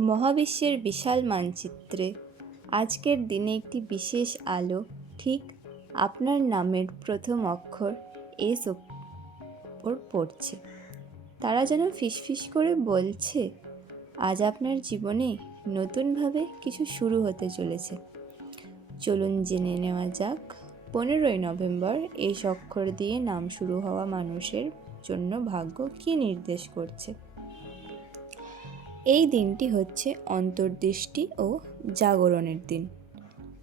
মহাবিশ্বের বিশাল মানচিত্রে আজকের দিনে একটি বিশেষ আলো, ঠিক আপনার নামের প্রথম অক্ষর এস ওপর পড়ছে। তারা যেন ফিসফিস করে বলছে, আজ আপনার জীবনে নতুনভাবে কিছু শুরু হতে চলেছে। চলুন জেনে নেওয়া যাক, পনেরোই নভেম্বর এই অক্ষর দিয়ে নাম শুরু হওয়া মানুষের জন্য ভাগ্য কী নির্দেশ করছে? এই দিনটি হচ্ছে অন্তর্দৃষ্টি ও জাগরণের দিন।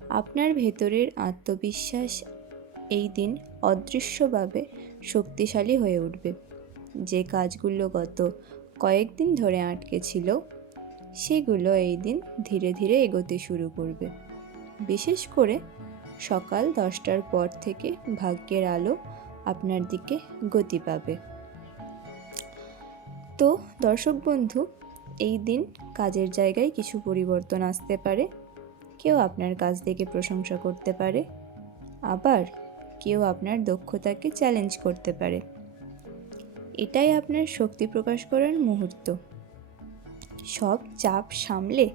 আপনার ভেতরের আত্মবিশ্বাস এই দিন অদৃশ্যভাবে শক্তিশালী হয়ে উঠবে। যে কাজগুলো গত কয়েকদিন ধরে আটকে ছিল, সেগুলো এই দিন ধীরে ধীরে এগোতে শুরু করবে। বিশেষ করে সকাল দশটার পর থেকে ভাগ্যের আলো আপনার দিকে গতি পাবে। তো দর্শক বন্ধু এই দিন কাজের জায়গায় কিছু পরিবর্তন আসতে পারে। কেউ আপনার কাজ দেখে প্রশংসা করতে পারে। আবার কেউ আপনার দক্ষতাকে চ্যালেঞ্জ করতে পারে। এটাই আপনার শক্তি প্রকাশ করার মুহূর্ত। সব চাপ সামলে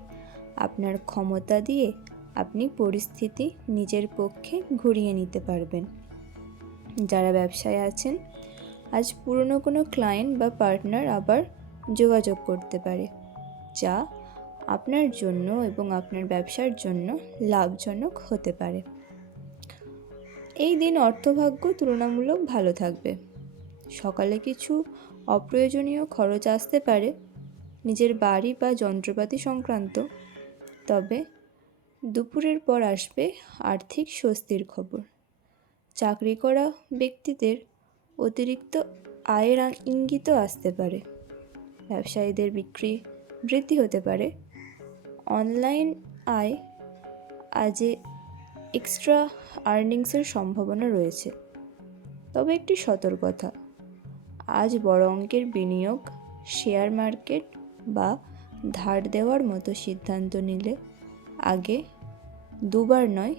আপনার ক্ষমতা দিয়ে আপনি পরিস্থিতি নিজের পক্ষে ঘুরিয়ে নিতে পারবেন। যারা ব্যবসায় আছেন, আজ পুরনো কোনো ক্লায়েন্ট বা পার্টনার আবার যোগাযোগ করতে পারে, যা আপনার জন্য এবং আপনার ব্যবসার জন্য লাভজনক হতে পারে। এই দিন অর্থভাগ্য তুলনামূলক ভালো থাকবে। সকালে কিছু অপ্রয়োজনীয় খরচ আসতে পারে, নিজের বাড়ি বা যন্ত্রপাতি সংক্রান্ত, তবে দুপুরের পর আসবে আর্থিক স্বস্তির খবর। চাকরি করা ব্যক্তিদের অতিরিক্ত আয়ের ইঙ্গিতও আসতে পারে। ব্যবসায়ীদের বিক্রি বৃদ্ধি হতে পারে। অনলাইন আয় আজে এক্সট্রা আর্নিংসের সম্ভাবনা রয়েছে। তবে একটি সতর্কতা, আজ বড় অঙ্কের বিনিয়োগ, শেয়ার মার্কেট বা ধার দেওয়ার মতো সিদ্ধান্ত নিলে আগে দুবার নয়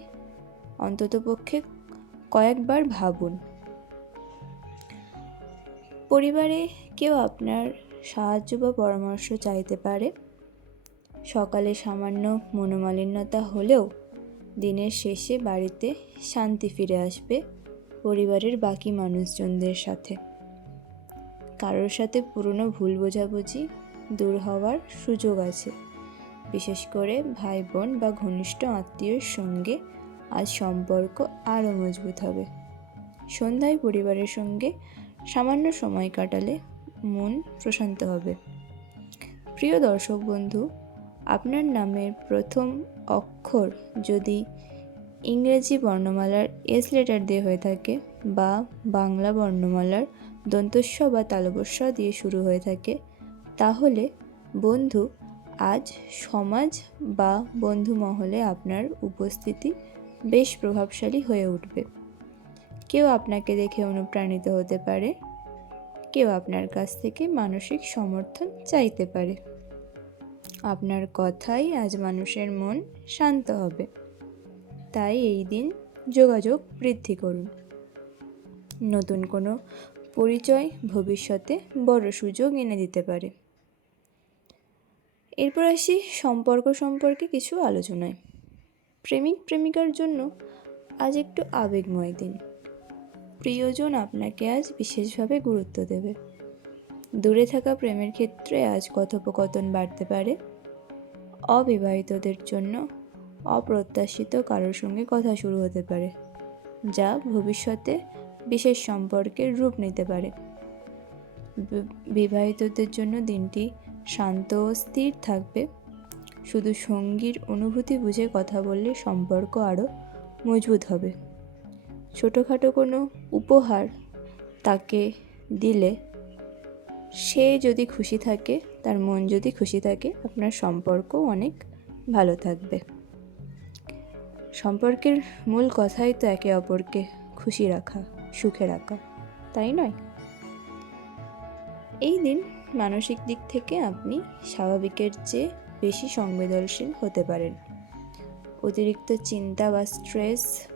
অন্ততপক্ষে কয়েকবার ভাবুন। পরিবারে কেউ আপনার সাহায্য বা পরামর্শ চাইতে পারে। সকালে সামান্য মনোমালিন্যতা হলেও দিনের শেষে বাড়িতে শান্তি ফিরে আসবে পরিবারের বাকি মানুষজনদের সাথে। কারোর সাথে পুরনো ভুল বোঝাবুঝি দূর হওয়ার সুযোগ আছে। বিশেষ করে ভাই বোন বা ঘনিষ্ঠ আত্মীয়র সঙ্গে আজ সম্পর্ক আরও মজবুত হবে। সন্ধ্যায় পরিবারের সঙ্গে সামান্য সময় কাটালে মন প্রশান্ত হবে। প্রিয় দর্শক বন্ধু, আপনার নামের প্রথম অক্ষর যদি ইংরেজি বর্ণমালার এস লেটার দিয়ে হয়ে থাকে বা বাংলা বর্ণমালার দন্তস্ব বা তালবস্ব দিয়ে শুরু হয়ে থাকে, তাহলে বন্ধু, আজ সমাজ বা বন্ধু মহলে আপনার উপস্থিতি বেশ প্রভাবশালী হয়ে উঠবে। কেউ আপনাকে দেখে অনুপ্রাণিত হতে পারে। কেউ আপনার কাছ থেকে মানসিক সমর্থন চাইতে পারে। আপনার কথাই আজ মানুষের মন শান্ত হবে। তাই এই দিন যোগাযোগ বৃদ্ধি করুন। নতুন কোনো পরিচয় ভবিষ্যতে বড় সুযোগ এনে দিতে পারে। এরপর আসি সম্পর্ক সম্পর্কে কিছু আলোচনায়। প্রেমিক প্রেমিকার জন্য আজ একটু আবেগময় দিন। প্রিয়জন আপনাকে আজ বিশেষভাবে গুরুত্ব দেবে। দূরে থাকা প্রেমের ক্ষেত্রে আজ কথোপকথন বাড়তে পারে। অবিবাহিতদের জন্য অপ্রত্যাশিত কারোর সঙ্গে কথা শুরু হতে পারে, যা ভবিষ্যতে বিশেষ সম্পর্কের রূপ নিতে পারে। বিবাহিতদের জন্য দিনটি শান্ত ও স্থির থাকবে। শুধু সঙ্গীর অনুভূতি বুঝে কথা বললে সম্পর্ক আরও মজবুত হবে। ছোটোখাটো কোনো উপহার তাকে দিলে সে যদি খুশি থাকে, তার মন যদি খুশি থাকে, আপনার সম্পর্ক অনেক ভালো থাকবে। সম্পর্কের মূল কথাই তো একে অপরকে খুশি রাখা, সুখে রাখা, তাই নয়? এই দিন মানসিক দিক থেকে আপনি স্বাভাবিকের চেয়ে বেশি সংবেদনশীল হতে পারেন। অতিরিক্ত চিন্তা বা স্ট্রেস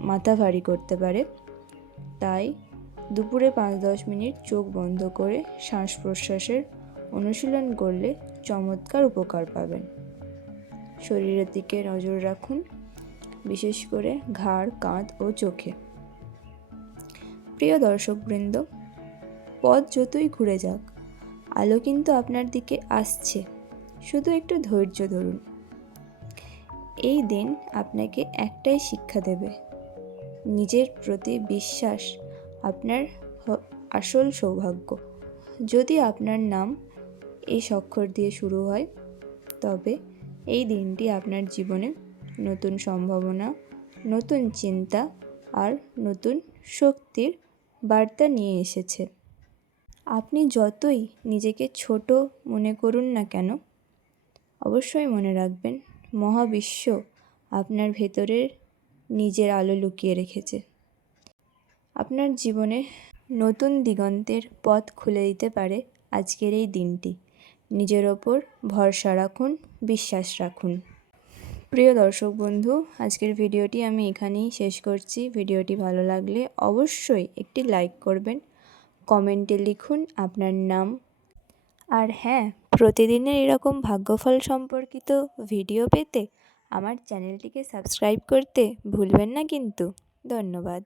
মাথা ভারী করতে পারে। তাই দুপুরে পাঁচ দশ মিনিট চোখ বন্ধ করে শ্বাস প্রশ্বাসের অনুশীলন করলে চমৎকার উপকার পাবেন। শরীরের দিকে নজর রাখুন, বিশেষ করে ঘাড়, কাঁধ ও চোখে। প্রিয় দর্শকবৃন্দ, পথ যতই ঘুরে যাক, আলো কিন্তু আপনার দিকে আসছে। শুধু একটু ধৈর্য ধরুন। এই দিন আপনাকে একটাই শিক্ষা দেবে নিজের প্রতি বিশ্বাস আপনার আসল সৌভাগ্য। যদি আপনার নাম এই স্বক্ষর দিয়ে শুরু হয়, তবে এই দিনটি আপনার জীবনে নতুন সম্ভাবনা, নতুন চিন্তা আর নতুন শক্তির বার্তা নিয়ে এসেছে। আপনি যতই নিজেকে ছোট মনে করুন না কেন, অবশ্যই মনে রাখবেন, মহাবিশ্ব আপনার ভেতরের নিজের আলো লুকিয়ে রেখেছে। আপনার জীবনে নতুন দিগন্তের পথ খুলে দিতে পারে আজকের এই দিনটি। নিজের ওপর ভরসা রাখুন, বিশ্বাস রাখুন। প্রিয় দর্শক বন্ধু, আজকের ভিডিওটি আমি এখানেই শেষ করছি। ভিডিওটি ভালো লাগলে অবশ্যই একটি লাইক করবেন, কমেন্টে লিখুন আপনার নাম। আর হ্যাঁ প্রতিদিনের এরকম ভাগ্যফল সম্পর্কিত ভিডিও পেতে আমার চ্যানেলটিকে সাবস্ক্রাইব করতে ভুলবেন না কিন্তু। ধন্যবাদ।